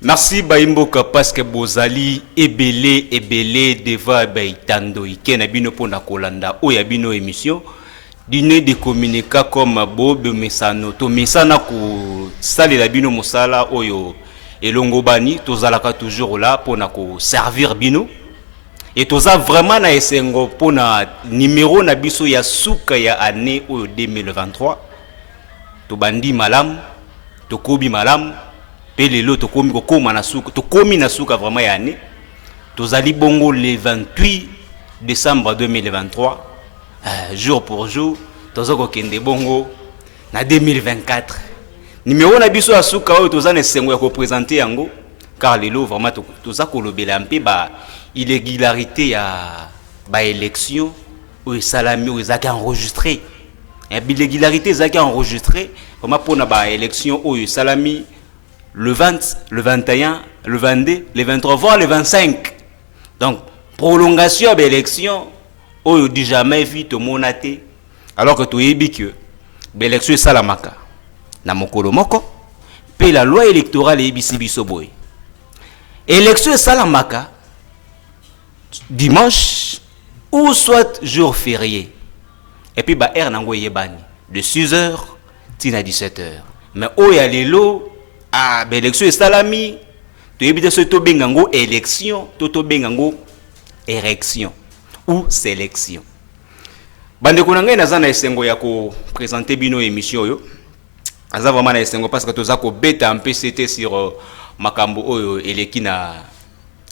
Merci Baimboka parce que Bozali ebele deva baitando ikena bino pona kolanda oya bino émission dîner de communiquer comme Bob Mesano to mesana ko salela bino mosala oyo elongo bani tozalaka toujours là pona ko servir bino et toza vraiment na esengo pona numéro na biso ya suka ya année oyo 2023 to bandi malam to kobi malam Pelelo to komi kokoma na suka to komi na suka vraiment ya année tozali bongo le 28 décembre 2023 jour pour jour tozoko kende bongo na 2024 numéro na biso ya suka oyo tozana esengo ya ko présenter yango car lelo vraiment tozako lobela mpe ba irrégularité ya ba élection ou salami ou ezaki enregistré et irrégularité ezaki enregistré vraiment pour na ba élection ou salami le 20, le 21, le 22, le 23, voire le 25. Donc, prolongation de l'élection, on dit jamais vu tout monaté, alors que tu es que l'élection est salamaka. Na mokolo moko, puis la loi électorale est bisoboy. Élection est salamaka, dimanche, ou soit jour férié. Et puis, bah, nango yebani, de 6h, tina 17h. Mais, oh, y a les lots, ah, ben l'élection est salami. Tu évites ce to bengango élection, to bengango érection ou sélection. Bande konanga naza na esengo ya ko présenter bino émission yo. Aza vraiment na esengo parce que toza ko beta un peu c'était sur makambo oyo eleki na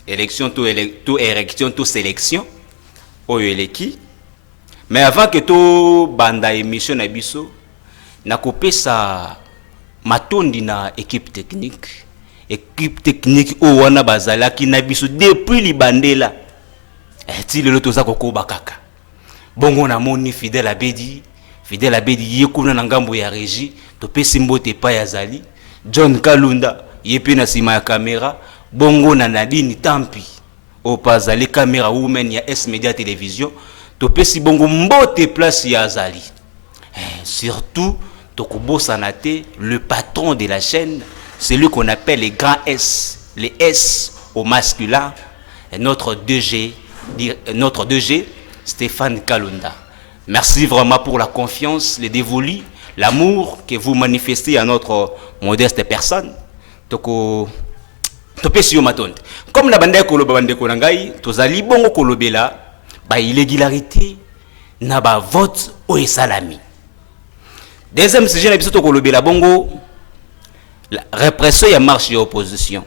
élection to érection to sélection oyo eleki. Mais avant que to banda émission na biso na kopesa matondi na équipe technique o wana bazala ki na biso depuis libandela ti lelo toza kokoba kaka bongo na moni fidèle abedi yekuna na ngambo ya régie to pesi mbote pa ya zali John Kalunda yepe na sima ya caméra bongo na Nadine Tampi o pazali caméra women ya S Media Télévision to pesi bongo mbote place ya zali surtout Tokubo Sanate, le patron de la chaîne, celui qu'on appelle les grands S, les S au masculin, et notre 2G, Stéphane Kalunda. Merci vraiment pour la confiance, les dévolus, l'amour que vous manifestez à notre modeste personne. Toko Topesio Matonde. Comme la bande koloba bande konangai, tozali bongo kolobela, ba irrégularité, na ba vote au salami. Deuxième sujet, la bisoto kolobela bongo la répression ya marche de opposition.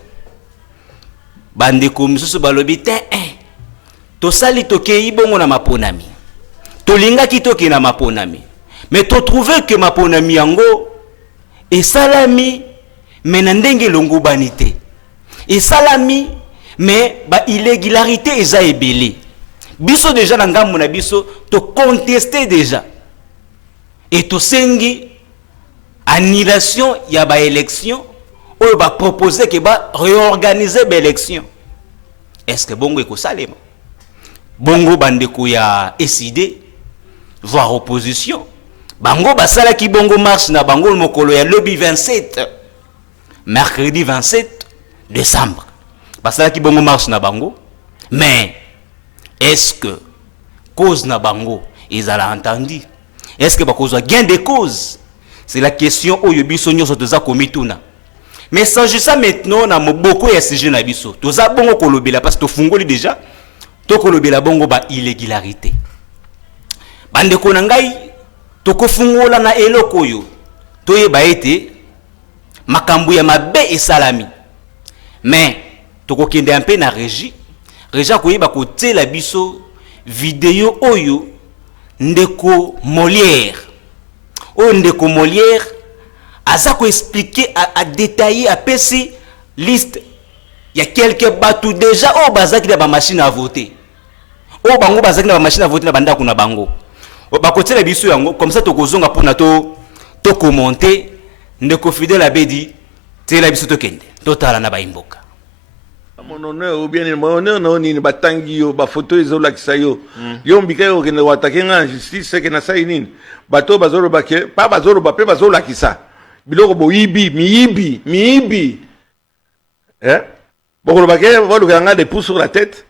Bande komisusu balobi te to sali to kei bongo na maponami. To linga kitoki na maponami. Mais to trouver que maponami yango et salami mais ndenge longo banité. Et salami mais ba irrégularité eza ebele. Biso déjà na ngambo na biso to contester déjà. Et tout sengi annulation ya ba élection ou ba proposer que ba réorganiser ba élection. Est-ce que bongo eko salema? Bongo bandeko ya SID voire opposition. Bango basala ki bongo marche na bango mokolo ya lobby 27 mercredi 27 décembre. Basala ki bongo marche na bango. Mais est-ce que cause na bango ils allaient entendu? Est-ce que cause gain de cause? C'est la question où yobiso nyoso toza komituna. Mais s'agissant maintenant na moboko ya sujet na biso, toza bongo kolobela parce que to fungoli déjà, to kolobela bongo ba irrégularité. Bande ko ngai to ko fungola na eloko yo. To yeba ete makambu ya mabe et salami. Mais to ko kende un peu na régie, régie ko yeba ko tela biso vidéo oyo Ndeko Molière. Oh, Ndeko Molière, aza ko expliquer, à détailler, à passer liste. Il y a quelques bateaux déjà, oh, bazaki na ba machine à voter. Oh, bango bazaki na ba machine à voter na banda kuna bango. Oh, bakote la biso yango, comme ça to kozonga pour na to commenter. Ndeko Fidèle abedi, te la biso to kende. Totala na ba imboka. Mon honneur ou bien mon honneur non ni batangi yo ba photo ezola kisayo yo mbika yo kende watake nga justice ke na sai nini bato bazolo bake pa bazolo ba pe bazola kisa biloko boyibi miyibi Hein? Bon, le a des pouces sur la tête.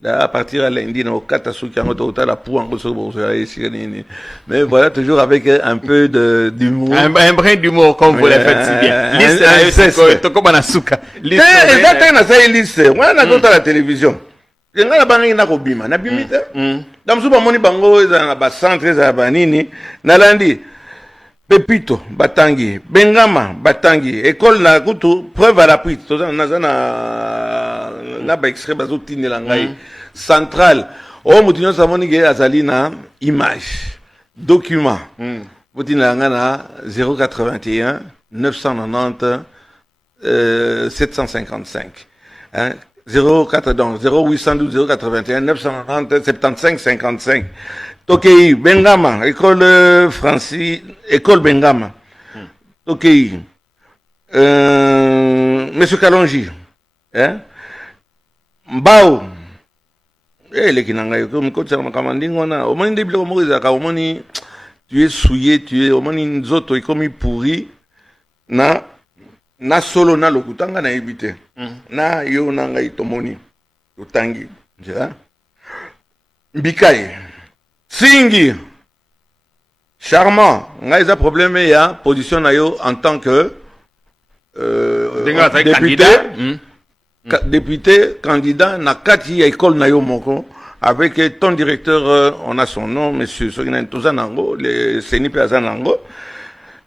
Là, à partir de lundi, on a 4 sous qui ont la poux en mais voilà, toujours avec un peu d'humour. Un brin d'humour, comme vous l'avez fait si bien. Liste, comme on a souka. Liste, exactement, c'est une liste. On a dans la télévision. Il y a des gens qui ont na bimita. Dans le moni bango, ils ont un centre, ils ont un nini. Nalandi, Pepito, Batangi, Bengama, Batangi, école na kutu, preuve à l'appui. Tout ça, na ba extrait bazo tine langai central. Oh, mutinyo samoni ge azali na image, document. Mutinyo langa na 081 990 755. Hein? 0812 081 990 75 55. Tokei, Bengama, école Francis, école Bengama. Tokei, Monsieur Kalonji, hein? Mbao, les Kinanga, comme coach à Makamandingona, au moins des blocs Moïsaka, au moins tu es souillé, tu es au moins une zoto, et comme il pourri, na solo na lokutanga na ebité. Na yo nanga itomoni, utangi, ja? Bikai. Singi, charmant, on a des problèmes, il y a position en tant que député, candidat, na kati école nayo moko, avec ton directeur, on a son nom, monsieur Sogina Ntozanango, le Senipe Azanango.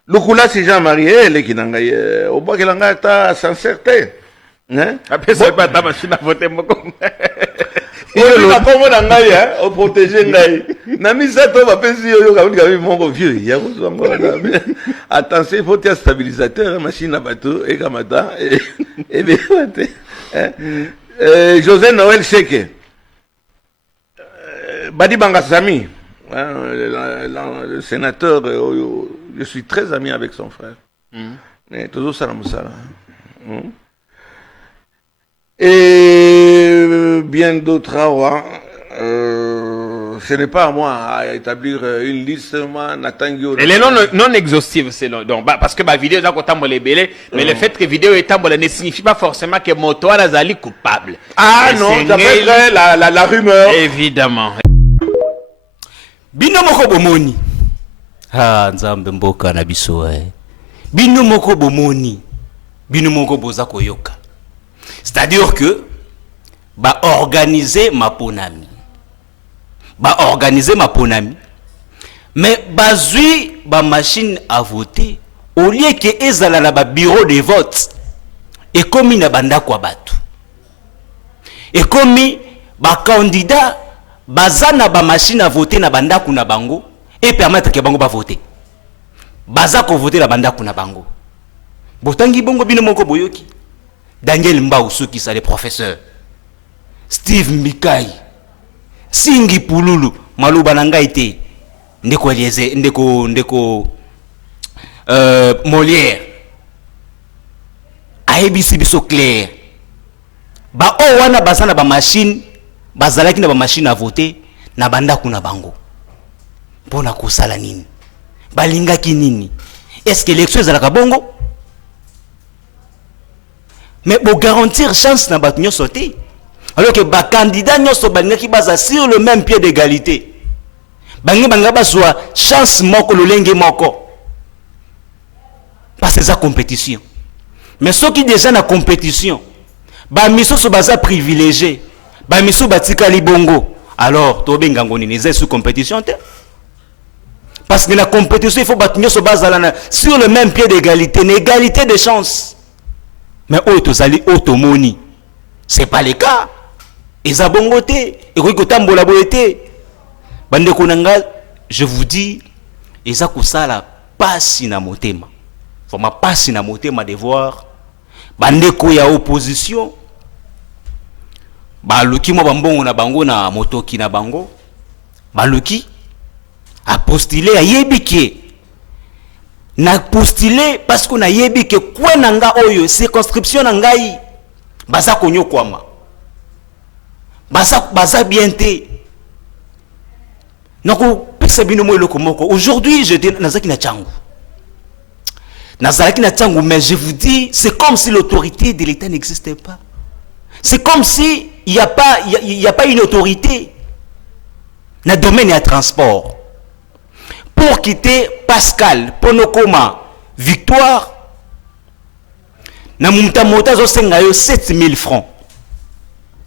Lukula si Jean-Marie, les qui n'ont au bois qu'il en a sincérité. Après ça, pas ta machine à voter, il a comme on a au protéger Naï. Namisa Tova Pensi, mon vieux. Il y a attention, il faut être stabilisateur, machine à bateau, et Kamata, et José Noël Cheke. Badi Bangasami, le sénateur, je suis très ami avec son frère. Mais toujours Salam Salam. Et bien d'autres, ce n'est pas à moi à établir une liste. Elle est non exhaustive, c'est donc parce que ma vidéo est encore les belés, mais le fait que vidéo est tambole ne signifie pas forcément que Moto Azali coupable. Ah non, ça fait la rumeur. Évidemment. Bino moko bomoni. Ah, nzambe mboka na biso Bino moko bomoni. Bino moko boza koyoka. C'est-à-dire que organiser ma ponami. Organiser ma ponami. Mais bazui ba machine à voter au lieu que ezala na ba bureau de vote et comme na banda kwa batu. Et comme ba candidat bazana ba machine à voter na banda kuna bango et permettre que bango ba voter. Baza ko voter na banda kuna bango. Botangi bongo bino moko boyoki. Daniel Mbao Souki, ça les professeurs. Steve Mikai. Singi Pululu. Malou Bananga été. Ndeko Elieze. Ndeko. Molière. Aebisi biso clair. Ba o wana bazana ba machine. Bazalaki na ba machine à voter. Na banda kuna bango. Pona kosala nini. Balingaki nini. Est-ce que l'élection ezalaka bongo? Mais pour garantir chance na bat nyonso te. Alors que ba candidat nyonso balinga ki baza sur le même pied d'égalité. Bangi banga bazwa chance moko lolenge moko. Parce que ça compétition. Mais ceux qui déjà na compétition, ba miso so baza privilégié, ba miso batika libongo. Alors to benga ngoni neze sous compétition te. Parce que la compétition il faut bat nyonso bazala sur le même pied d'égalité, une égalité de chance. Mais autozali automoni, c'est pas le cas. Eza bongote, et kotambola boete. Bande konanga, je vous dis, eza kusala pasi na motema. Vraiment pasi na motema de voir bande ko ya opposition. Baluki mo bambongo na bango na motoki na bango. Baluki a postulé a yebike. Na postulé parce qu'on a yebi que quoi nanga oyo circonscription nangai baza konyo kwama baza bien té nako pesa bino mo eloko moko aujourd'hui je dis nazaki na changu nazalaki na tiango, mais je vous dis, c'est comme si l'autorité de l'État n'existait pas. C'est comme si il n'y a pas une autorité dans le domaine du transport. Pour quitter Pascal, Ponokoma, Victoire, na mumta mota zo senga yo 7000 francs.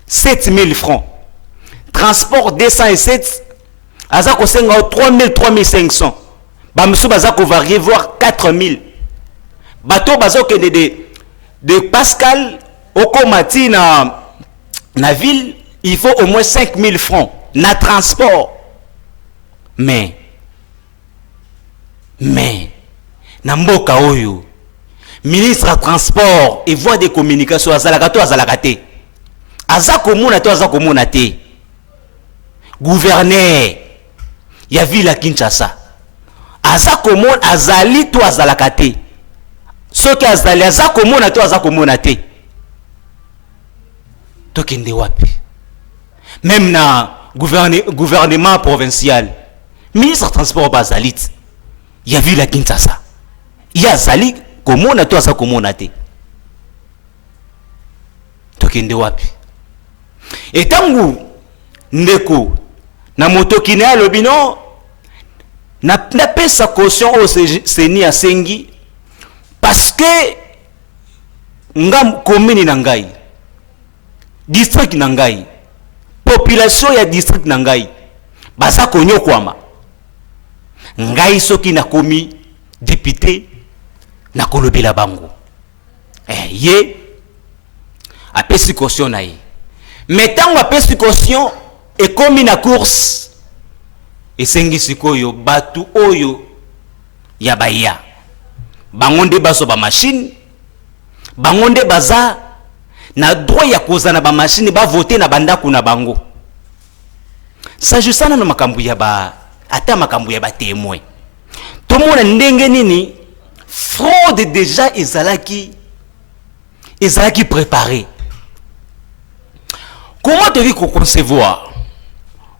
7000 francs. Transport 207, azako senga 3000, 3500. Ba msou bazako varier voire 4000. Bateau bazoko de Pascal au Komati na ville, il faut au moins 5000 francs na transport. Mais na mboka oyo ministre à transport et voie de communication azalakato azalakate azako mona to azako mona te gouverneur ya ville à Kinshasa azako mona azali to azalakate soki azali azako mona to azako mona te to kende wapi même na gouvernement provincial ministre à transport bazalit ya ville à Kinshasa ya zali komona to asa komona te tokende wapi etangu ndeko na motoki na lobino na pesa caution au seni asengi parce que ngam commune na ngai district na ngai population ya district na ngai basa konyokwama ngai soki na komi député na kolobela bango ye apesi caution na ye mais tango apesi caution e komi na course esengi sikoyo batu oyo ya baya bango nde baso ba machine bango nde baza na droit ya kozana ba machine ba voter na bandako na bango s'agissant na makambu ya ba ata makambu ya ba témoin tout le monde ndenge nini fraude déjà ezalaki préparé. Comment te dire qu'on concevoir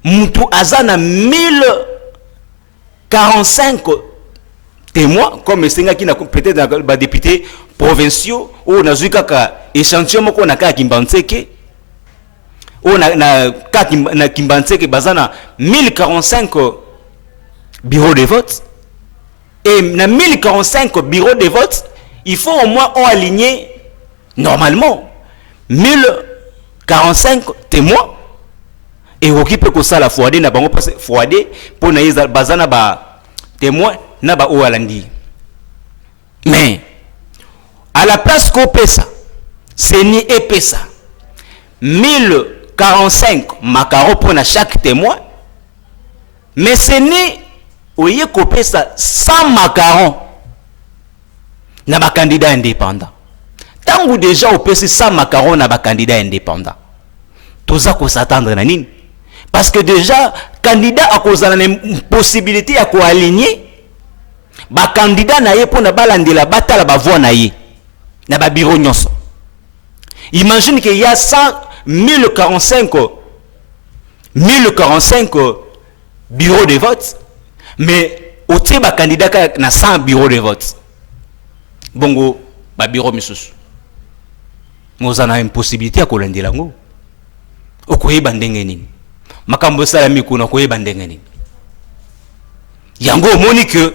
mutu azana 1045 témoins comme senga qui na peut-être ba député provinciaux ou na zuka échantillon moko na ka Kimbantseke ou na Kimbantseke bazana 1045 bureaux de vote. Et dans 1045 bureaux de vote, il faut au moins aligner normalement 1045 témoins et occuper que ça la fouade na bango parce fouade pour na bazana ba témoins na ba oalandi. Mais à la place qu'on paie ça, c'est ni épais ça. 1045 macarons pour chaque témoin, mais c'est ni oye kopé ça 100 macarons na ba candidat indépendant. Tango déjà au PC 100 macarons na ba candidat indépendant. Toza ko s'attendre na nini? Parce que déjà candidat a cause une possibilité à ko aligner ba candidat na ye pour na balandela batala ba voix na ye na ba bureau nyonso. Imagine qu'il y a 1045 bureaux de vote. Mais au ba candidat na 100 bureaux de vote. Bongo ba bureau misusu. Nous avons une possibilité à kolandela ngo. Okoyeba ndenge nini. Makambo sala mikuna koyeba ndenge nini. Yango moni que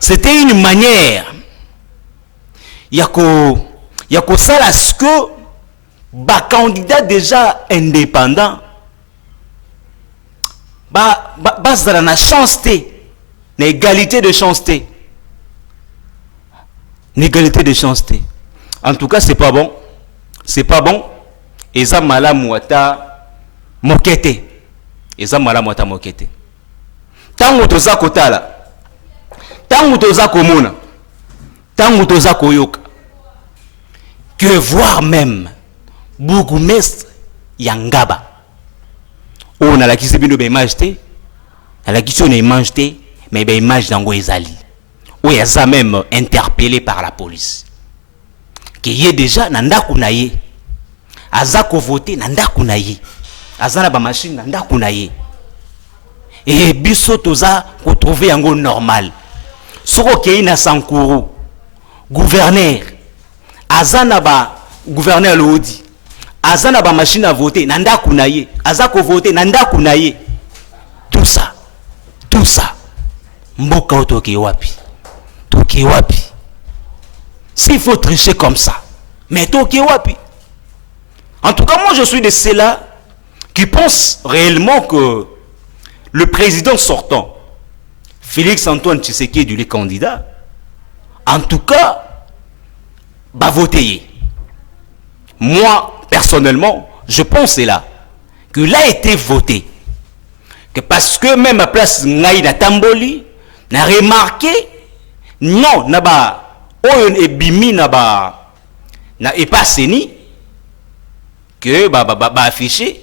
c'était une manière yako sala ce que ba candidat déjà indépendant dans la chance na égalité de chance n'égalité de chance. En tout cas c'est pas bon et ça malamu ata mokete tango toza kotala tango toza komona tango toza koyoka que voir même bourgmestre Yangaba on a la qui se bino be image te à la qui on image te mais be image dango ezali ou yaza même interpellé par la police qui y est déjà nanda kunaye azako voter nanda kunaye azana ba machine nanda kunaye et biso toza ko trouver yango normal soko kei na Sankuru gouverneur azana ba gouverneur Lodi azana ba machine à voter nanda kunaye azako voter nanda kunaye tout ça mboka otoke wapi s'il faut tricher comme ça mais toke wapi. En tout cas moi je suis de ceux-là qui pensent réellement que le président sortant Félix Antoine Tshisekedi, le candidat, en tout cas, va voter. Moi, personnellement, je pense là qu'il a été voté. Que parce que même à place Ngaïda Tamboli n'a remarqué, non, n'a pas, et bimi n'a pas, pas seni, que affiché,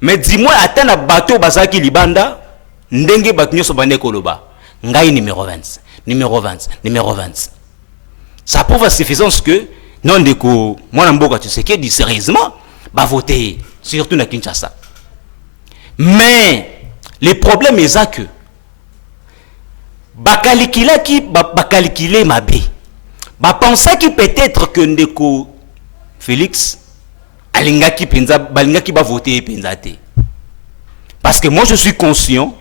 mais dis-moi, attends, na bateau bazaki libanda, ndenge batunyo so bande koloba. Ngaï numéro 20. Ça prouve à suffisance que non de ko moi namboka tu sais que dit sérieusement va voter surtout na Kinshasa. Mais le problème est ça que bakalikila qui bakalikile mabe. Ba penser que peut-être que ndeko Félix alingaki penza balingaki ba voter penzate. Parce que moi je suis conscient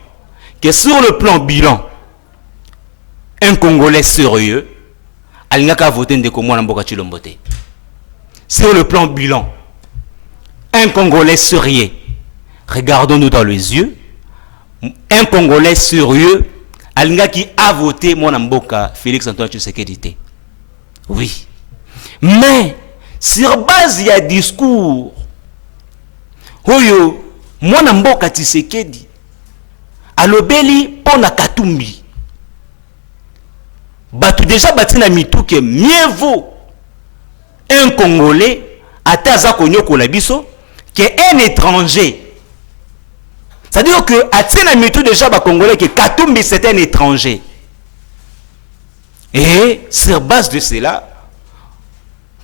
que sur le plan bilan un Congolais sérieux, alingaka voté ndeko mwana mboka Chilombote. Sur le plan bilan, un Congolais sérieux, regardons-nous dans les yeux, un Congolais sérieux, alingaki a voté mwana mboka Félix Antoine Tshisekedi. Oui. Mais, sur base il y a discours, oyo, mwana mboka Tshisekedi, alobeli pona Katumbi. Batu déjà batina mitou que mieux vaut un Congolais ataza konyoko la biso qu'un étranger. C'est-à-dire que atina mitou déjà ba Congolais que Katumbi c'est un étranger. Et sur base de cela,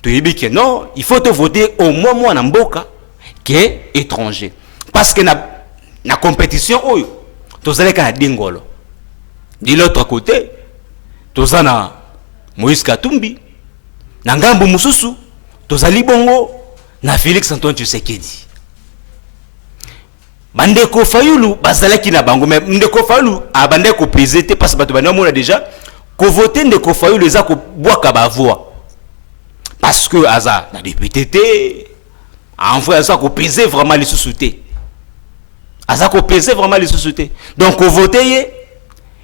tu dis que non, il faut te voter au moins moi namboka qui est étranger. Parce que na compétition oyo, tu allez ka dingolo. De l'autre côté, tozana Moïse Katumbi na ngambo mususu tozali bongo na Félix Antoine Tshisekedi. Bandeko Fayulu bazalaki na bango mais ndeko Fayulu abande ko pesete parce que bato bana mona déjà ko voter ndeko Fayulu eza ko bwaka ba voix parce que aza na député té envoyer ça ko peser vraiment les sous-soutés. Aza ko peser vraiment les sous-soutés. Donc ko voter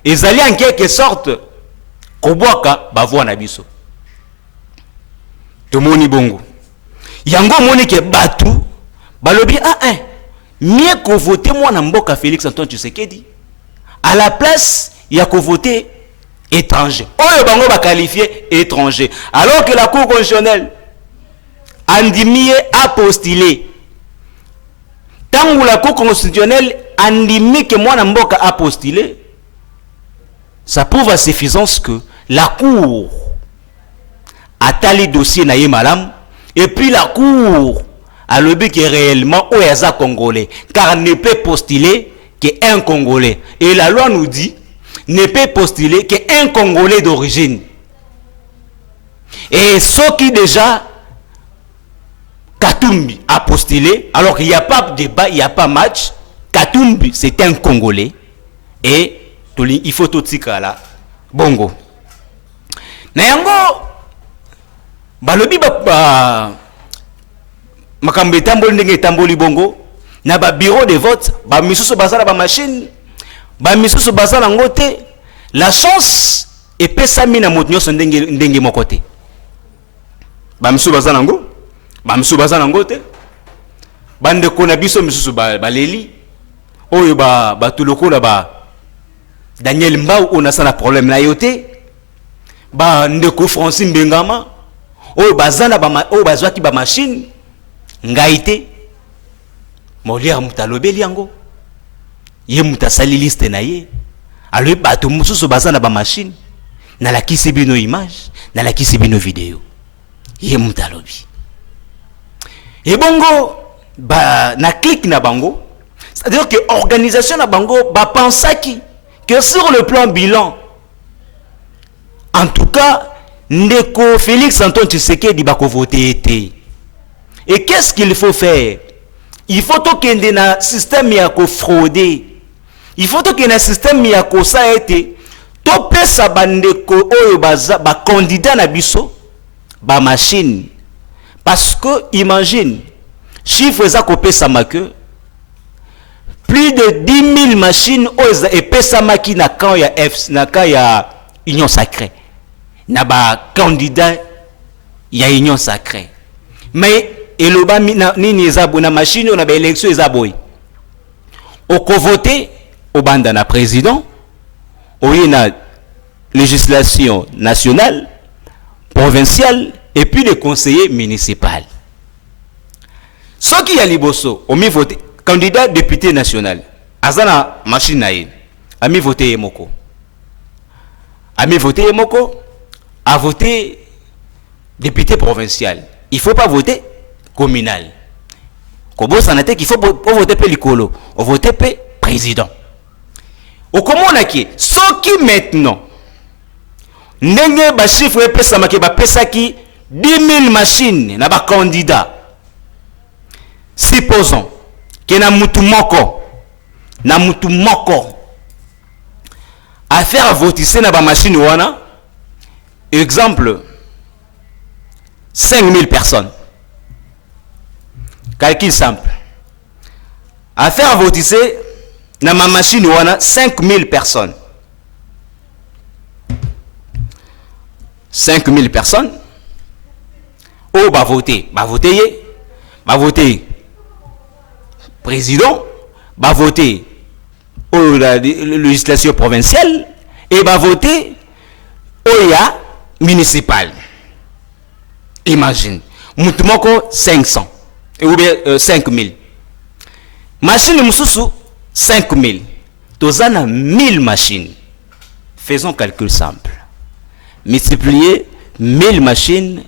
ezali en quelque sorte Kobwaka bavwa na biso. Tomoni bongo. Yango moni ke batu balobi mieux que voter moi na mboka Félix Antoine Tshisekedi à la place il y a que voter étranger. Oyo bango ba qualifié étranger alors que la Cour constitutionnelle andimie a postulé. Tant que la Cour constitutionnelle andimie que moi na mboka a postulé, ça prouve à suffisance que la Cour a tali dossier na malam et puis la Cour a le but qui est réellement OESA congolais car ne peut postuler qu'un Congolais et la loi nous dit ne peut postuler qu'un Congolais d'origine et ceux qui déjà Katumbi a postulé alors qu'il n'y a pas de débat, il n'y a pas match. Katumbi c'est un Congolais et il faut tout là bongo na yango balobi makambe tamboli ndenge tamboli bongo na ba bureau de vote ba misusu basala ba machine ba misusu basala ngote la chance epesa mina moto nyonso ndenge moko te ba misusu basala ngo ba misusu basala ngote bande ko na biso misusu baleli oyo ba tulokola ba Daniel Mbao on a ça le problème na yote ba ndeko Francine Bengama oyo bazana ba oyo bazwaki ba machine ngaite Molière mutalobeli yango ye mutasali liste na ye alors bato mususu bazana ba machine na la kisibino image na la kisibino vidéo ye mutalobi et bongo ba na clic na bango c'est-à-dire que organisation na bango ba pensaki que sur le plan bilan, en tout cas, Ndeko Félix Antoine Tshisekedi bako voter été. Et qu'est-ce qu'il faut faire? Il faut qu'il y ait un système qui a fraudé. Il faut qu'il y ait un système qui a été. Topé sa bandeko oyo ba candidat na biso ba machine. Parce que imagine chiffre za kopé sa make plus de 10 000 machines et pesa maki na quand ya F na quand ya Union Sacrée. Na ba candidat ya Union Sacrée. Mais eloba nini ezabo na machine on a ba élection ezabo. Oko voter au banda na président, au na législation nationale, provinciale et puis les conseillers municipaux. Ce qui a liboso, on mi voté candidat député national. Azana machine naïe, a mi voté Emoko. A mi voté Emoko, a voté député provincial. Il faut pas voter communal. Kobo sanate qu'il faut voter pelikolo, on voter président. Au comment on a qui? Ce qui maintenant, n'engue ba chiffre pesa make ba pesa qui 10 000 machines na ba candidat. Supposons que na mutu moko à faire voter na ba machine wana, exemple 5 000 personnes. Calcul simple. À faire voter na ma machine wana 5 000 personnes. 5 000 personnes. Oh, va voter président, va voter la législation provinciale et va voter Oya municipal. Imagine, Moutumoko 500 ou bien 5 000. Machine Moussoussou 5 000. Tozana 1000 machines. Faisons calcul simple. Multiplier 1000 machines.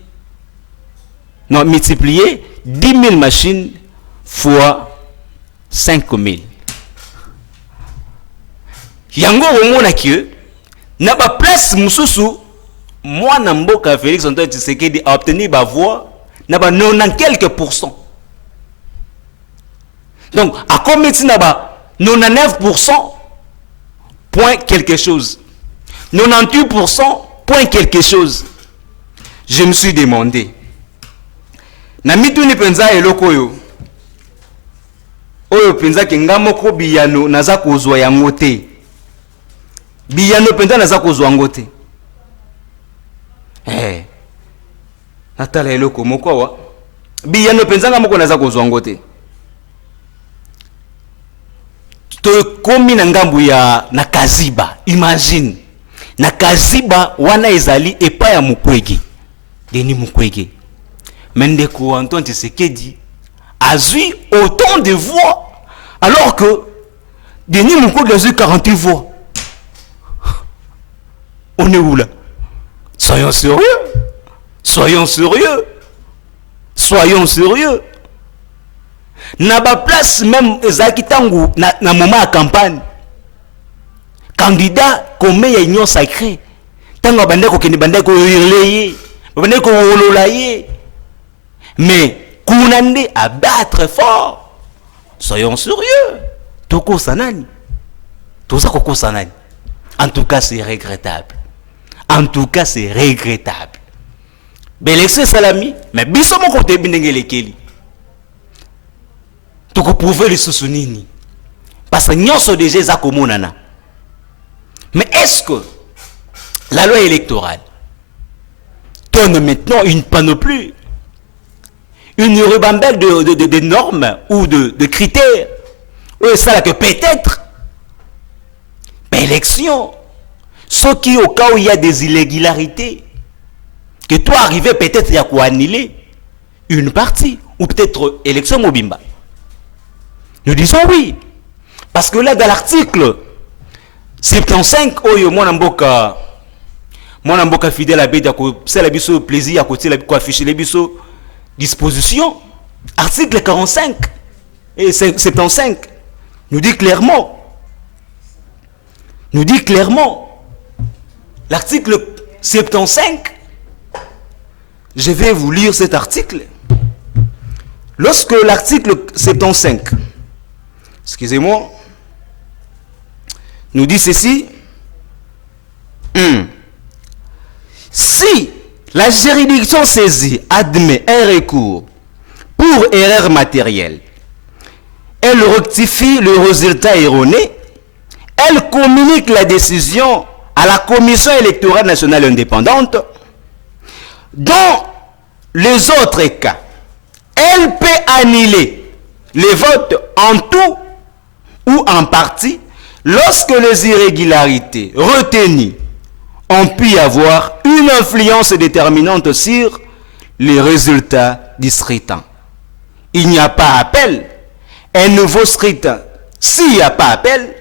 Non, multiplier 10 000 machines fois 5 000. Yango omona que na ba place Moussoussou, moi na mboka Félix Antoine Tshisekedi a obtenu ba voix na ba 90 quelques pourcents. Donc, à combien na ba 99% point quelque chose. 98% point quelque chose. Je me suis demandé. Na mituni penza eloko yo. Oyo penza ke ngamoko biyano naza kozwa yango te. Biyano penza naza kozwa yango te. Natala eloko moko wa. Biyano penza ngamoko naza kozwa yango te. To komi na ngambu ya na Kaziba, imagine. Na Kaziba wana ezali epa ya Mukwege. Denis Mukwege. Mendeko Antoine Tshisekedi a eu autant de voix alors que Denis Mukwege a eu 48 voix. On est où là? Soyons sérieux. Soyons sérieux. Soyons sérieux. Na ba place même ezaki tangu na moment à campagne. Candidat comme ya Union Sacrée. Tango bandeko keni bandeko yirleye, bandeko wololaye. Mais Kounande à battre fort. Soyons sérieux. Toko sanani. Toza koko sanani. En tout cas, c'est regrettable. En tout cas, c'est regrettable. Belexe salami, mais biso mon côté bindengele keli. Toko prouver le sousounini. Parce que nous sommes déjà komonana. Mais est-ce que la loi électorale donne maintenant une panoplie, une ribambelle de normes ou de critères? Oui, ça que peut-être élection, ce qui au cas où il y a des irrégularités, que toi arrivé peut-être il y a quoi annuler une partie ou peut-être élection Mobimba. Nous disons oui, parce que là dans l'article 75, oyo mwana mboka fidèle à beda ko c'est la biso plaisir à côté la ko afficher les biso disposition article 45 et 75 nous dit clairement l'article 75 je vais vous lire cet article. Lorsque l'article 75, excusez-moi, nous dit ceci, si la juridiction saisie admet un recours pour erreur matérielle, elle rectifie le résultat erroné, elle communique la décision à la Commission électorale nationale indépendante. Dans les autres cas, elle peut annuler les votes en tout ou en partie lorsque les irrégularités retenues ont pu avoir une influence déterminante sur les résultats du scrutin. Il n'y a pas appel, un nouveau scrutin. S'il n'y a pas appel,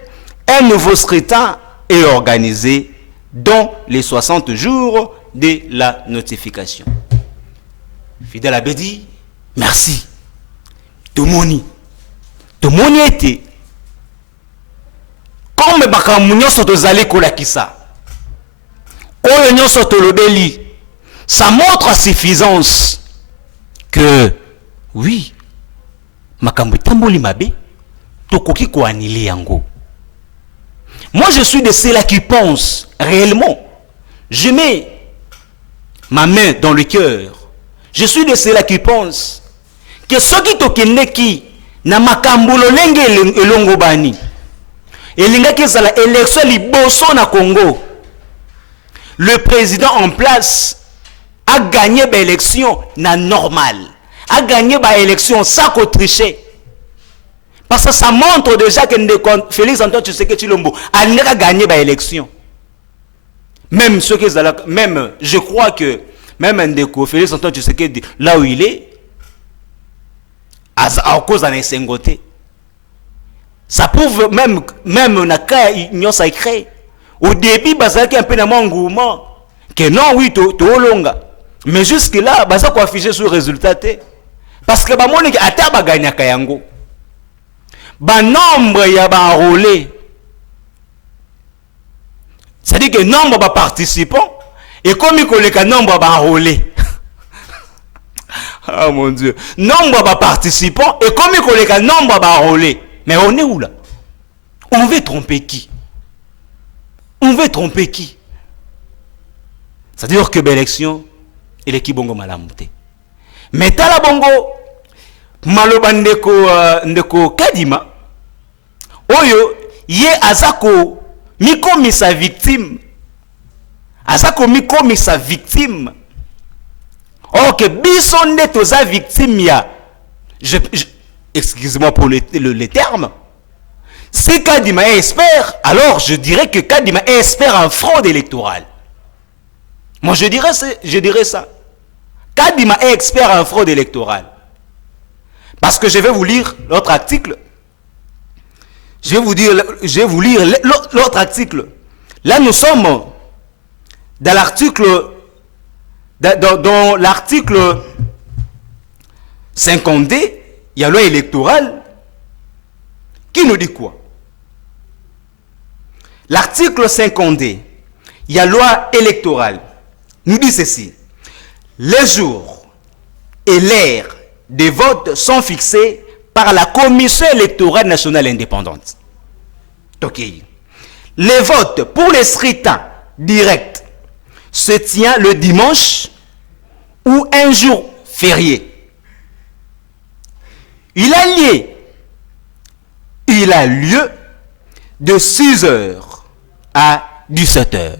un nouveau scrutin est organisé dans les 60 jours de la notification. Fidèle Abedi, merci. Tomoni était comme bakamunyo soto zali kolakisa. Oyo soto lobeli. Ça montre à suffisance que oui, makambo tamboli mabe tokoki ko annuler yango. Moi je suis de ceux-là qui pensent réellement. Je mets ma main dans le cœur. Je suis de ceux-là qui pensent que ceux qui tokeneki na makambo lolenge elongo bani. Elingaki zala élection liboso na Congo. Le président en place a gagné l'élection na normal. A gagné l'élection sans tricher. Parce que ça montre déjà que Félix Antoine Tshisekedi Tshilombo a gagné l'élection. Même ceux qui même je crois que même Ndeko Félix Antoine Tshisekedi là où il est à cause d'un insengoté. Ça prouve même na cas union sacrée. Au début bazaki un peu na mouvement que non oui to longa. Mais jusque là baza ko afficher sur résultat parce que ba moni ata ba gagner kayango. Ba nombre ya ba enrôlé. C'est-à-dire que nombre de participants et comme il connaît que nombre de enrôlés. Ah mon Dieu. Nombre de participants et comme il connaît que nombre d'enrôlés. Mais on est où là? On veut tromper qui? On veut tromper qui? C'est-à-dire que l'élection, il est qui bongo malamouté. Mais tala bongo, maloba ndeko Kadima, oyo, ye azako, mikomi sa victime. Azako mikomi sa victime. Or que bisonde toza victime ya. Excusez-moi pour les termes. Si Kadima est expert, alors je dirais que Kadima est expert en fraude électorale. Moi je dirais ça. Kadima est expert en fraude électorale. Parce que je vais vous lire l'autre article. Je vais vous lire l'autre article. Là nous sommes dans l'article dans l'article 50D, il y a la loi électorale qui nous dit quoi? L'article 50D, il y a la loi électorale, nous dit ceci. Les jours et l'heure des votes sont fixés par la Commission électorale nationale indépendante. Ok. Les votes pour les scrutins directs se tient le dimanche ou un jour férié. Il a lieu de 6h à 17h.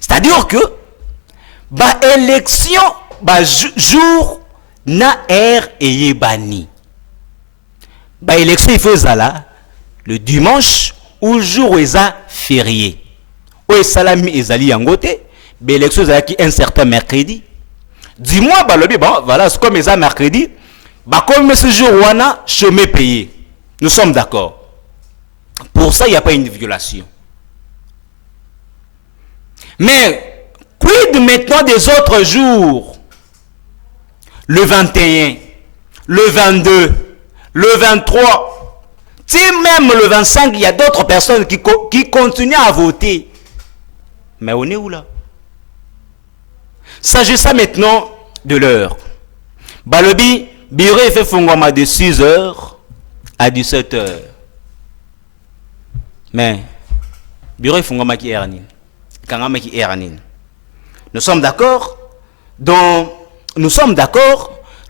C'est-à-dire que ba élection ba jour na heure et bani. Ba élection il faut ça le dimanche ou jour où ça férié. Ou salami ezali yangote, ba élection ezali un certain mercredi. Dis-moi bah le bon voilà c'est comme ça mercredi. Bah comme ce jour wana chemin payé. Nous sommes d'accord. Pour ça il n'y a pas une violation. Mais quid maintenant des autres jours? Le 21, le 22, le 23, si même le 25, il y a d'autres personnes qui continuent à voter. Mais on est où là? S'agissant maintenant de l'heure, Balobi, bureau fait fongoma de 6h à 17h. Mais, bureau fongoma qui ernin. Kangama qui ernin. Nous sommes d'accord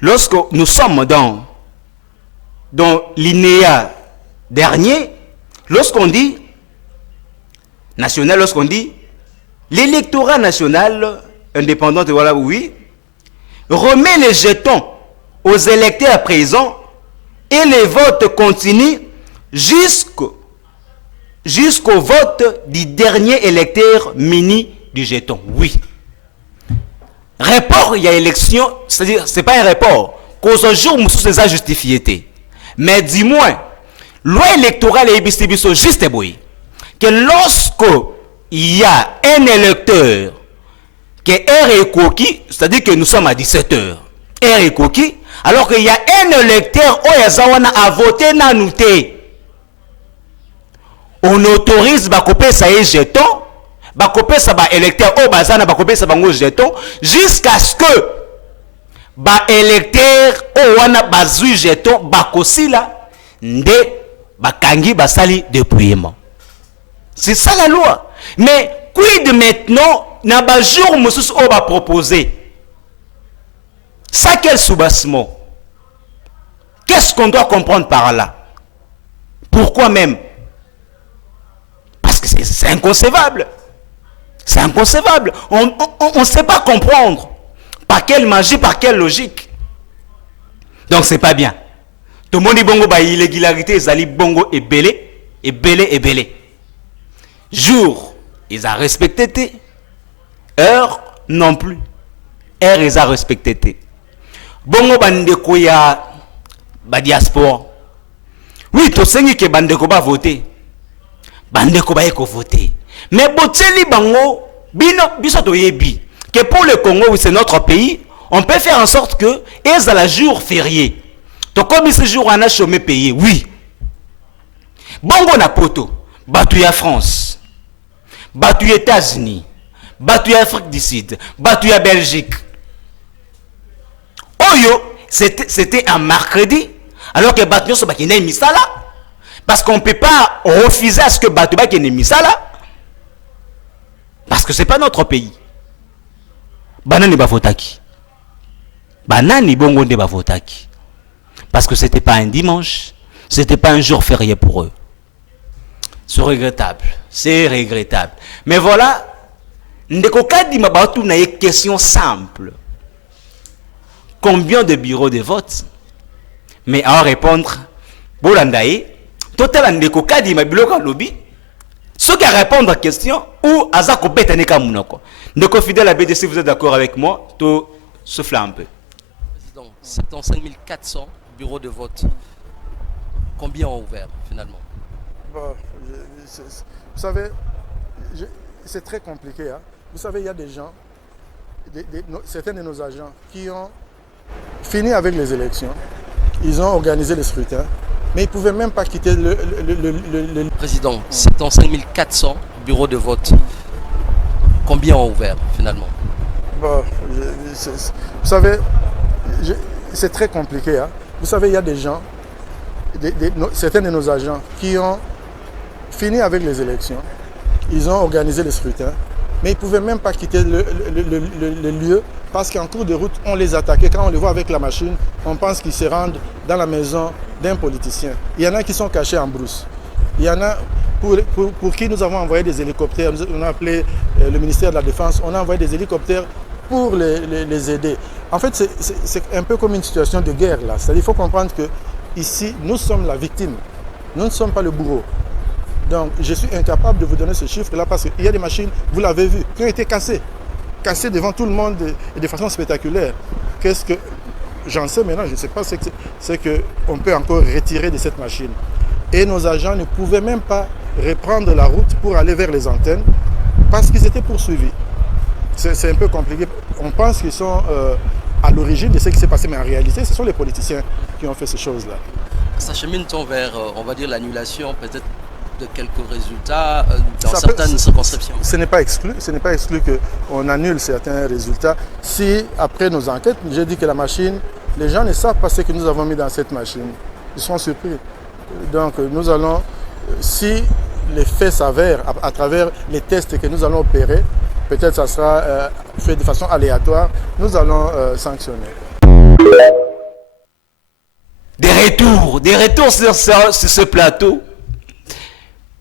lorsque nous sommes dans l'inéa dernier, lorsqu'on dit national, lorsqu'on dit l'électorat national indépendant, voilà, oui, remet les jetons aux électeurs présents et les votes continuent jusqu'au vote du dernier électeur muni du jeton. Oui. Report, il y a élection, c'est-à-dire, c'est pas un report. Qu'au jour où c'est ça justifié. Mais dis-moi, loi électorale et bistibiso juste boy, que lorsque il y a un électeur qui est est coquille, c'est-à-dire que nous sommes à 17h, est coquille, alors qu'il y a un électeur a voté nanouté. On autorise bakopé ça y jeton, bakopé ça ba électeur au bazana bakopé ça bango jeton jusqu'à ce que ba électeur au wana bazui jeton bakosila nde bakangi basali dépouillement. C'est ça la loi. Mais quid maintenant na ba jour mususu o ba proposer ça quel soubassement? Qu'est-ce qu'on doit comprendre par là? Pourquoi même? Parce que c'est inconcevable. C'est inconcevable. On ne sait pas comprendre. Par quelle magie, par quelle logique. Donc c'est pas bien. Tout le monde dit bongo ba illégalité, zali bongo et belé, et belé, et belé. Jour, ils ont respecté. Heure, non plus. Heure, ils ont respecté. Bongo bandeko ya ba diaspora. Oui, to sengi ke bandeko ba voter. Bandeko ba eko voter. Mais boteli bango bino biso to yebi que pour le Congo, oui, c'est notre pays, on peut faire en sorte que ils à la jour férié. Donc comme ce jour on a chômé payé, oui. Bongo na poto, batu ya France, batu ya États-Unis, batu ya Afrique du Sud, batu ya Belgique. Oyo, c'était un mercredi, alors que batu so bakine misala, parce qu'on ne peut pas refuser à ce que batu bakine misala, parce que c'est pas notre pays. Banani bavotaki. Banani bongo de bavotaki. Parce que c'était pas un dimanche, c'était pas un jour férié pour eux. C'est regrettable. C'est regrettable. Mais voilà, ndeko kadi mabatu na une question simple. Combien de bureaux de vote? Mais à en répondre, bolandaye, total ndeko kadi mabiloka lobby. Ceux qui répondent à la question, ou Azako Betaneka Mounoko. Ndeko fidèle à BDC, vous êtes d'accord avec moi? Tu souffles un peu. Président, 75 400 bureaux de vote. Combien ont ouvert finalement? Bon, vous savez, c'est très compliqué. Hein? Vous savez, il y a des gens, certains de nos agents, qui ont fini avec les élections. Ils ont organisé le scrutin. Mais ils ne pouvaient même pas quitter le... Président, 75 400 bureaux de vote. Combien ont ouvert finalement? Bon, vous savez, c'est très compliqué. Hein? Vous savez, il y a des gens, certains de nos agents, qui ont fini avec les élections. Ils ont organisé le scrutin. Mais ils ne pouvaient même pas quitter le lieu parce qu'en cours de route, on les attaquait. Quand on les voit avec la machine, on pense qu'ils se rendent dans la maison d'un politicien. Il y en a qui sont cachés en brousse. Il y en a pour qui nous avons envoyé des hélicoptères. On a appelé le ministère de la Défense. On a envoyé des hélicoptères pour les aider. En fait, c'est un peu comme une situation de guerre là. C'est-à-dire qu'il faut comprendre que ici, nous sommes la victime. Nous ne sommes pas le bourreau. Donc, je suis incapable de vous donner ce chiffre-là parce qu'il y a des machines, vous l'avez vu, qui ont été cassées devant tout le monde et de façon spectaculaire. Qu'est-ce que j'en sais maintenant? Je ne sais pas ce qu'on peut encore retirer de cette machine. Et nos agents ne pouvaient même pas reprendre la route pour aller vers les antennes parce qu'ils étaient poursuivis. C'est un peu compliqué. On pense qu'ils sont à l'origine de ce qui s'est passé, mais en réalité, ce sont les politiciens qui ont fait ces choses-là. S'achemine-t-on vers, on va dire, l'annulation peut-être de quelques résultats dans Ça certaines peut- circonscriptions. Ce n'est pas exclu qu'on annule certains résultats. Si, après nos enquêtes, j'ai dit que la machine, les gens ne savent pas ce que nous avons mis dans cette machine. Ils sont surpris. Donc, nous allons, si les faits s'avèrent à travers les tests que nous allons opérer, peut-être ça sera fait de façon aléatoire, nous allons sanctionner. Des retours sur ce plateau.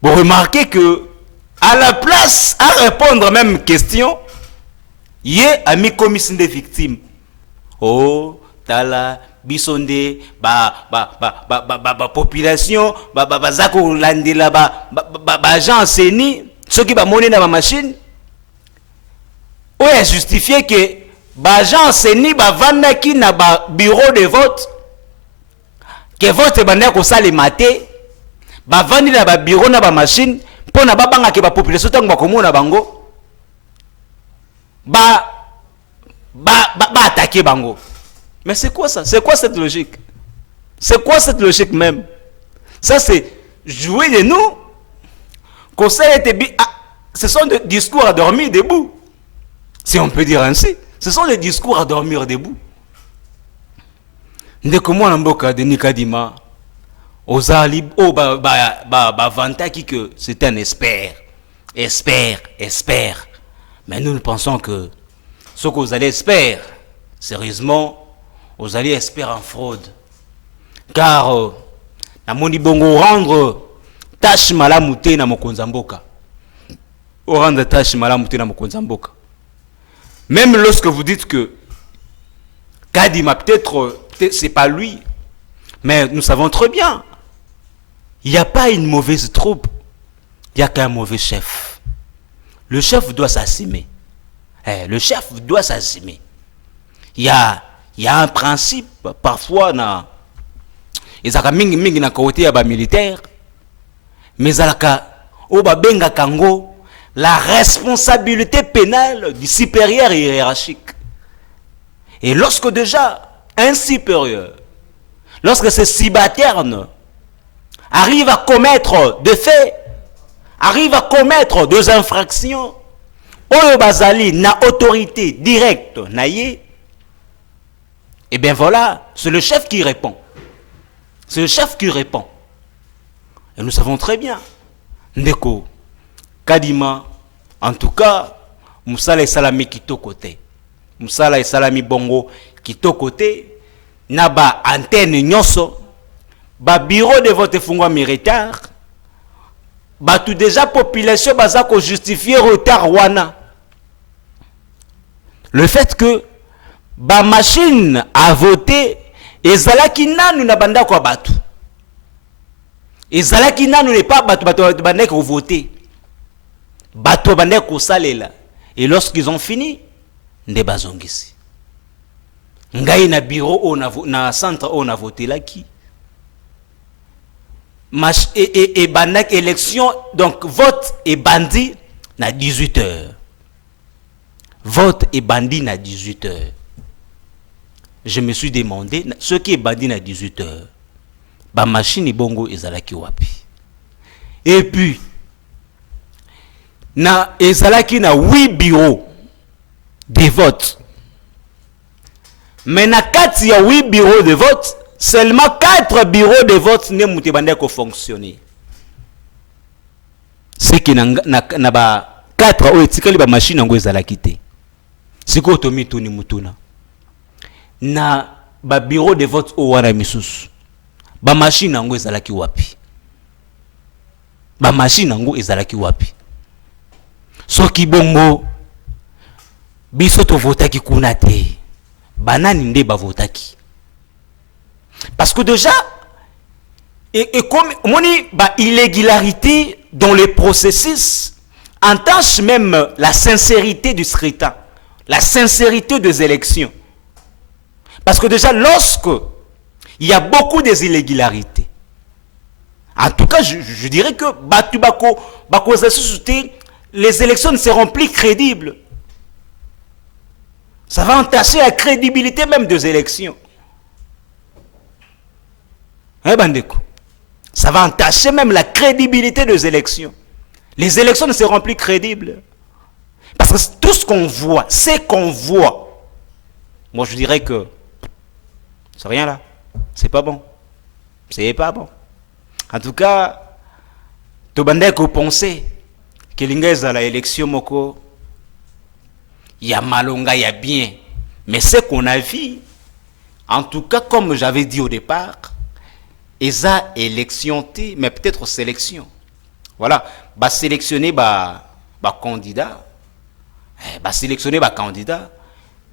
Vous remarquez que, à la place, à répondre à la même question, il y a mis commission des victimes. Oh, tala, bisonde, population, zako landela, gens seni, ceux qui va monnaie dans la machine. Ou est justifié que, gens seni, vandaki na bureau de vote, que vote bande ko sale maté. Vandi na ba bureau na ba machine pour na babanga ke ba population tango ba komona bango attaquer bango. Mais c'est quoi ça? C'est quoi cette logique? C'est quoi cette logique même? Ça c'est jouer de nous. Ce sont des discours à dormir debout. Si on peut dire ainsi, ce sont des discours à dormir debout. Ndeko mwana mboka Denis Kadima Ozali, que c'est un expert. Mais nous pensons que ce que vous allez espérer, sérieusement, vous allez espérer en fraude. Car, na moni bongo rendre tâche malamute na mokonzamboka. Rendre tâche malamute na mokonzamboka. Même lorsque vous dites que Kadima, peut-être c'est pas lui, mais nous savons très bien. Il n'y a pas une mauvaise troupe, il n'y a qu'un mauvais chef. Le chef doit s'assumer. Le chef doit s'assumer. Il y a un principe, parfois, il y a un côté militaire, mais il y a la responsabilité pénale du supérieur hiérarchique. Et lorsque déjà un supérieur, lorsque ce subalterne arrive à commettre des faits, arrive à commettre des infractions, Oyo Bazali n'a autorité directe, naïe, et bien voilà, c'est le chef qui répond. C'est le chef qui répond. Et nous savons très bien, Ndeko, Kadima, en tout cas, Moussala et Salami Kito côté. Moussala et Salami Bongo Kito côté, Naba antenne nyoso, ba bureau de vote fungwa militaire, ba tout déjà population baza ko justifier retard wana. Le fait que ba machine a voté ezalaki nanu na banda kwa batu. Ezalaki nanu n'est pas batu banda ko voter. Batu banda ko salela. Et lorsqu'ils ont fini, nde bazongisi. Ngai na bureau na centre on a voté là qui et bandak élection, donc vote et bandit na 18h. Vote et bandit na 18h. Je me suis demandé, ce qui est bandit na 18h, ba machine et bongo ezalaki wapi. Et puis, na ezalaki na 8 bureaux de vote. Mais na 4 ya 8 bureaux de vote, seulement 4 bureaux de vote ne moutebande ko fonctionner. C'est que na ba 4 o etikali ba machine ngo ezalaki te. Siko tomi tuni mutuna. Na ba bureau de vote o wana misusu. Ba machine ngo ezalaki wapi? Ba machine ngo ezalaki wapi? Soki bongo biso to votaki kuna te. Banani nde ba votaki. Parce que déjà, et comme on dit, irrégularité dans les processus entache même la sincérité du scrutin, la sincérité des élections. Parce que déjà, lorsque il y a beaucoup d'irrégularités, en tout cas, je dirais que les élections ne seront plus crédibles. Ça va entacher la crédibilité même des élections. Eh bandeko. Ça va entacher même la crédibilité des élections. Les élections ne seront plus crédibles. Parce que tout ce qu'on voit, c'est qu'on voit. Moi, je dirais que c'est rien là. C'est pas bon. C'est pas bon. En tout cas, tu que penser que l'ingénieur à l'élection, moko, il y a malonga, il y a bien. Mais ce qu'on a vu, en tout cas, comme j'avais dit au départ, ils ont élection, mais peut-être sélection. Voilà, bah sélectionner bah candidat, bah sélectionner bah candidat,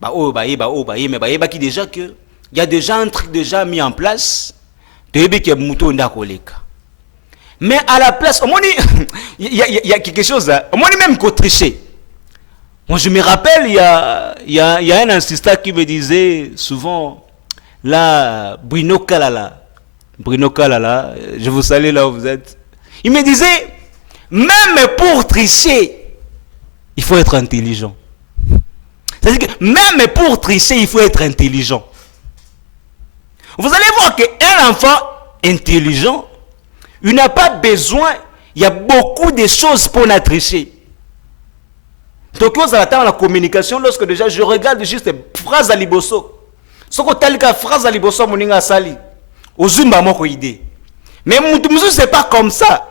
mais qui déjà que il y a déjà un truc déjà mis en place, mais à la place, il y a quelque chose, au moins même qu'on tricher. Moi je me rappelle, il y a un assistant qui me disait souvent, là, Bruno Kalala, je vous salue là où vous êtes. Il me disait, même pour tricher, il faut être intelligent. C'est-à-dire que même pour tricher, il faut être intelligent. Vous allez voir qu'un enfant intelligent, il n'a pas besoin, il y a beaucoup de choses pour la tricher. Donc, vous allez attendre la communication, lorsque déjà je regarde juste phrase à liboso. Ce que tu as phrase à liboso, mon sali. Au zumba, mon idée. Mais ce n'est pas comme ça.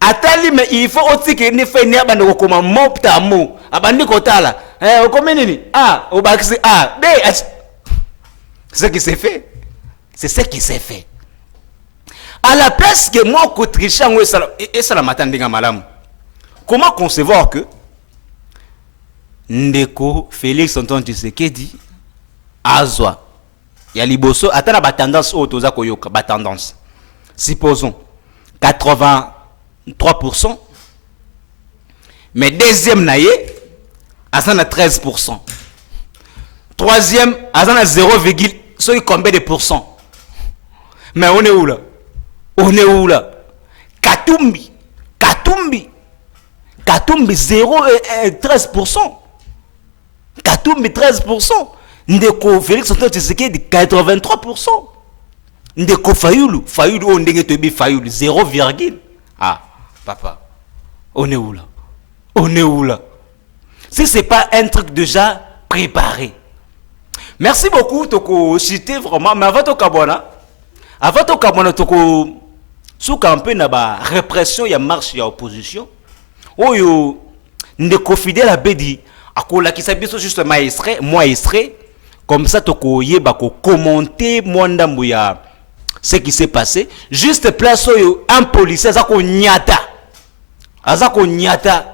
Atali, mais il faut aussi que ne fait n'erba ne recommande mopta mot. Abandi kotala. Au commune ah, au baxi ah, c'est ce qui s'est fait. C'est ce qui s'est fait. À la place que moi, que trichant, et ça la matin de malam. Comment concevoir que Ndeko Félix Antoine Tshisekedi Azwa Yaliboso attends la tendance autoza koyoka ba tendance. Supposons 83%, mais deuxième naïe Azan a 13%. Troisième Azan a 0, combien de pourcents? Mais on est où là? On est où là? Katumbi 0 et 13%. Katumbi 13%. Ndeko Félix Antoine Tshisekedi 83%. Ndeko Fayulu on ndenge tobi Fayulu 0, ah papa, on est où là? On est où là? Si c'est pas un truc déjà préparé. Merci beaucoup toko citer vraiment, mais avant to kabona toko sous campagne na ba répression ya marche ya opposition. Oyo ndeko Fidèle Abedi akola ki sabiso juste moi extrait comme ça toko yeba ko commenter mwandambo ya ce qui s'est passé. Juste place oyo un policier azako nyata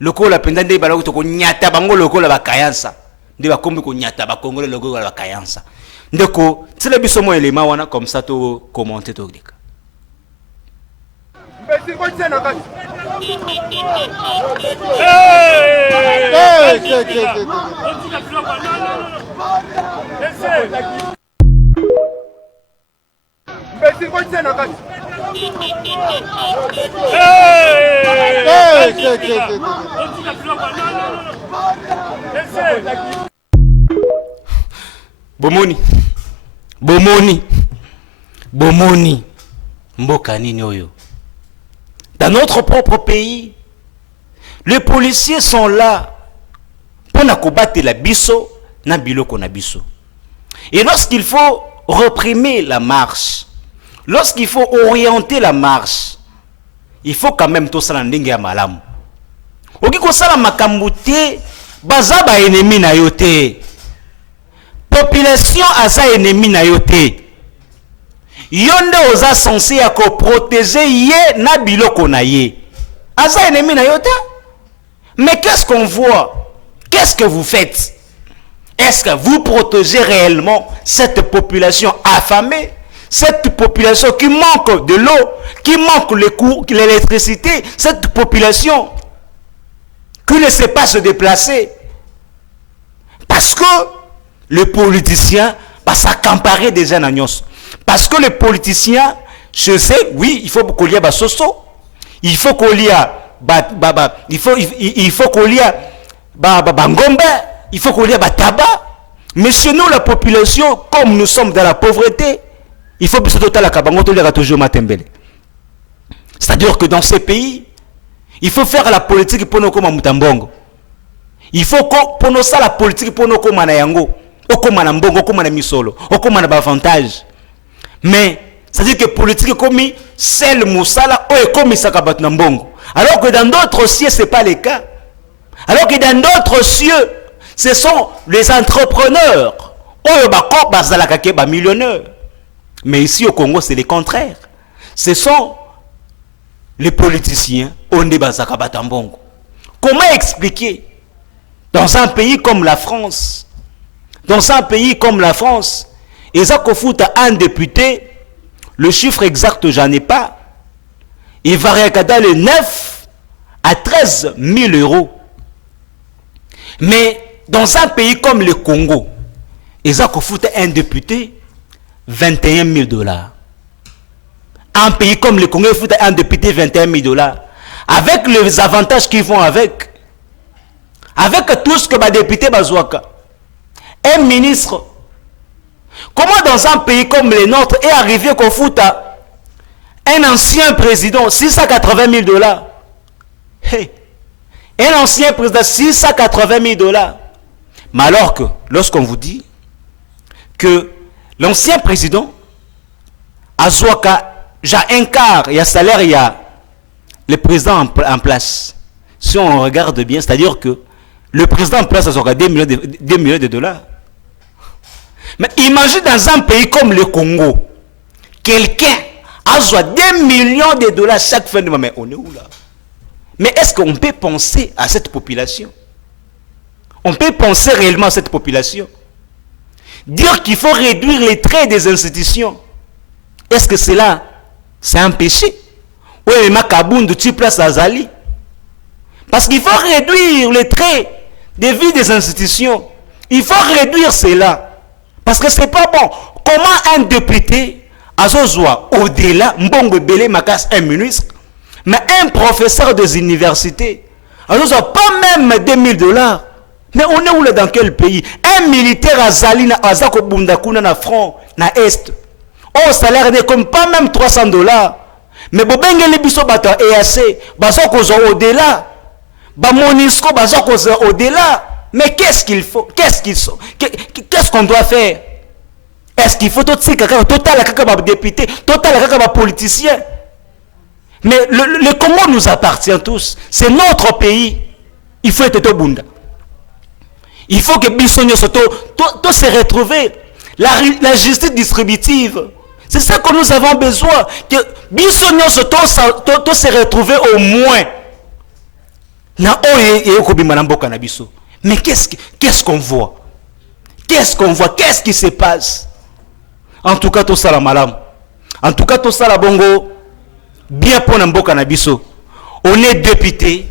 lokola pendande ba toko nyata bango lokola ba kayansa nde ba kombi ko nyata ba kongole lokola ba kayansa ndeko tsela biso mo élément wana comme ça to commenter to dika. Bomoni mboka nini oyo? Dans notre propre pays, les policiers sont là pour na combattre la biso na biloko na biso. Et lorsqu'il faut réprimer la marche, lorsqu'il faut orienter la marche, il faut quand même tout ça ndenge ya malamu. Oki ko sala makambu te baza ba ennemi na yo te. Population aza ennemi na yo te. Yonde oza censé ya ko protéger ye na biloko na ye. Aza ennemi na yo te. Mais qu'est-ce qu'on voit? Qu'est-ce que vous faites? Est-ce que vous protégez réellement cette population affamée? Cette population qui manque de l'eau, qui manque l'électricité, cette population qui ne sait pas se déplacer. Parce que le politicien va s'accaparer des anagnos. Parce que le politicien, je sais, oui, il faut qu'on y ait soso, il faut qu'on y ait il faut qu'on y ait ngombe, il faut qu'on y ait tabac. Mais chez nous, la population, comme nous sommes dans la pauvreté, il faut que ce total à Kabango, toujours matembele. C'est-à-dire que dans ces pays, il faut faire la politique pour nous comme Mutambongo. Il faut pour nous ça la politique pour nous comme Manayango, comme Manambongo, comme Manamisolo, comme Manabavantage. Mais c'est-à-dire que politique comme c'est le Moussala ou comme Sakabat Nambongo. Alors que dans d'autres cieux, ce n'est pas le cas. Alors que dans d'autres cieux, ce sont les entrepreneurs. Millionnaires. Mais ici au Congo, c'est le contraire. Ce sont les politiciens. Comment expliquer dans un pays comme la France, ils ont foutu un député, le chiffre exact, j'en ai pas, il va regarder les 9 à 13 000 euros. Mais dans un pays comme le Congo, ils ont foutu un député 21 000 $. Un pays comme le Congo, ils foutent un député 21 000 $. Avec les avantages qu'ils vont avec tout ce que les députés bazouaka. Un ministre, comment dans un pays comme le nôtre est arrivé qu'on foute un ancien président 680 000 $. Hey. Un ancien président 680 000 $. Mais alors que lorsqu'on vous dit que l'ancien président Azouaka, j'ai un quart, il y a salaire, il y a le président en place. Si on regarde bien, c'est-à-dire que le président en place a 2 millions de $. Mais imagine dans un pays comme le Congo, quelqu'un a 2 millions de $ chaque fin de mois. Mais on est où là? Mais est-ce qu'on peut penser à cette population? On peut penser réellement à cette population? Dire qu'il faut réduire les traits des institutions, est-ce que cela, c'est un péché? Oui, mais Kabundu, tu places à Zali. Parce qu'il faut réduire les traits de vie des institutions. Il faut réduire cela. Parce que c'est pas bon. Comment un député, Azozoa, au-delà, Mbongo Belé Makas, un ministre, mais un professeur des universités, Azozoa, pas même 2 000 $. Mais on est où là, dans quel pays? Un militaire à Zali, à Azako Bundakuna, na front, na est. Au salaire n'est comme pas même 300 $. Mais Bobenge les biso bata EAC, bazoko zo au-delà. Ba Monisco bazoko zo au-delà. Mais qu'est-ce qu'il faut? Qu'est-ce qu'on doit faire? Est-ce qu'il faut total kaka député, total kaka politicien? Mais le Congo nous appartient tous. C'est notre pays. Il faut être au Bunda. Il faut que Bissonio Soto se retrouve. La justice distributive. C'est ça que nous avons besoin. Que Bissonio Soto se retrouve au moins. Mais qu'est-ce qu'on voit? Qu'est-ce qui se passe? En tout cas, tout ça la malam. En tout cas, tout ça la bongo. Bien pour Namboka Nabiso. On est député,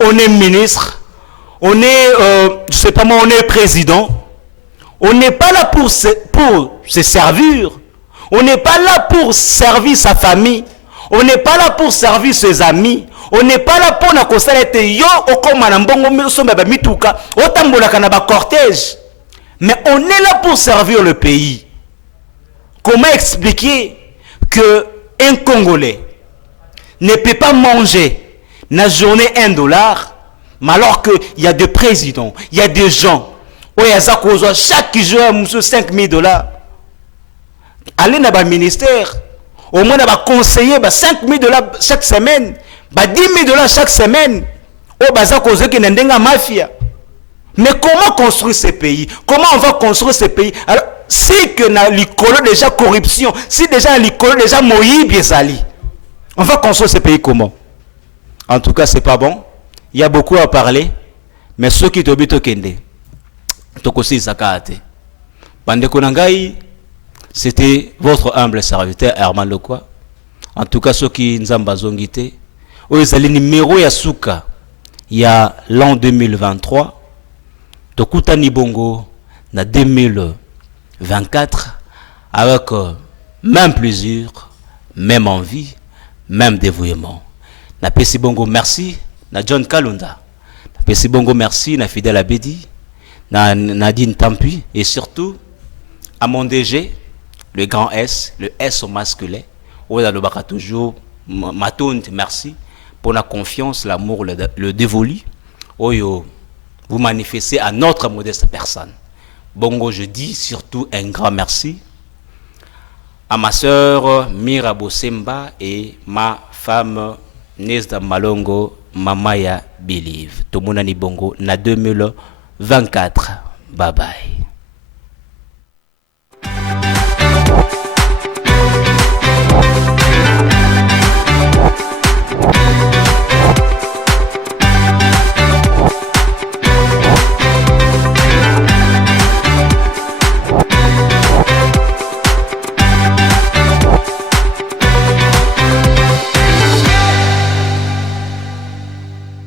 on est ministre, on est, je sais pas moi, on est président. On n'est pas là pour se servir. On n'est pas là pour servir sa famille. On n'est pas là pour servir ses amis. On n'est pas là pour na kosalete yo okoma na mbongo misomba ba mituka otambola kana ba cortège. Mais on est là pour servir le pays. Comment expliquer que un Congolais ne peut pas manger na journée $1, mais alors qu'il y a des présidents, il y a des gens où il y a chaque jour 5 000 $. Allez dans le ministère, au moins dans conseiller 5 000 $ chaque semaine, 10 000 $ chaque semaine. Au bazar cause qui n'a mafia. Mais comment construire ces pays? Comment on va construire ces pays? Alors, si que na l'icolo déjà corruption, si déjà l'icolo déjà Moïse Biesali, on va construire ces pays comment? En tout cas, c'est pas bon. Il y a beaucoup à parler, mais ceux qui t'obéissent au Kende, Tokosi Sakate. Bandekonangai, c'était votre humble serviteur Herman Lekwa. En tout cas, ceux qui nous ont bazongité, ils ont le numéro Yasuka. Il y a l'an 2023. Tokuta Nibongo, na 2024, avec même plaisir, même envie, même dévouement. Na Pessi Bongo merci, na John Kalunda. Na Pessi Bongo merci, na Fidèle Abedi, na Nadine Tampi, et surtout à mon DG, le grand S, le S au masculin, où il a le baka toujours Matonde, merci pour la confiance, l'amour, le dévolu. Oyo, vous manifestez à notre modeste personne. Bongo, je dis surtout un grand merci à ma sœur Mira Bosemba et ma femme Nesda Malongo, Mamaya Believe. Tout le monde Bongo, na 2024. Bye bye.